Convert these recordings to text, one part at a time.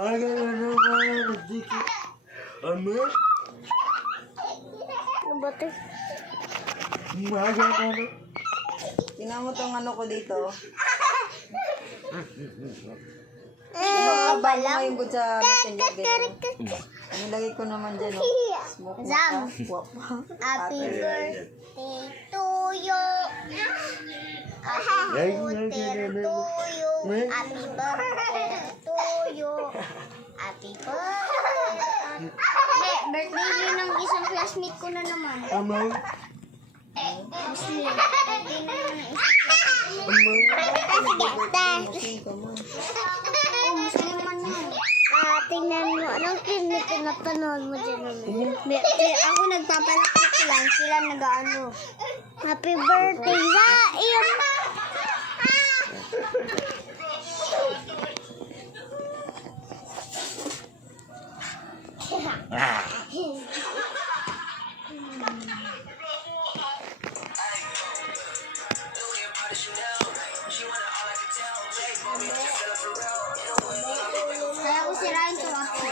Aga na naman, nagdikit. Ano? Ano ba ito? Umaga na naman. Tingnan mo tong ano ko dito. Ba lang? Ngayon ko sa messenger ganyan. Nilagay ko naman dyan. Oh. Smoke Zam. Happy Happy birthday to you. Happy birthday to you. Happy birthday to you. Happy birthday. Birthday din ng isang classmate ko na naman. Amaw. Muslim. Birthday na naman ng isang classmate. Oh, Muslim naman yun. Tingnan mo. Anong clip na pinapanood mo dyan naman? Ako nagpapalakpak lang. Sila nag-ano. Happy birthday. Iyan na. Kaya ko sirain ito ako.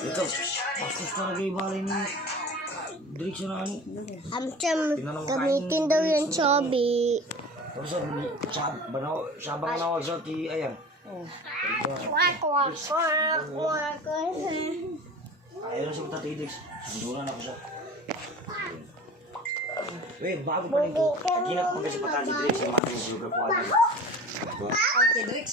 Ito, pastos talaga yung balay ni direksyon na ano. Gamitin daw yung chobi. Tapos sabi, sabang nawag sa ti, ayan. Kwak, kwak, kwak, kwak. Ayaw na sa mga tatidiks. Sunduran ako siya. Wait, bago pa rin ito. Naginap ko kasi patali direksyon. Matang yung sugar po. Okay, Drix.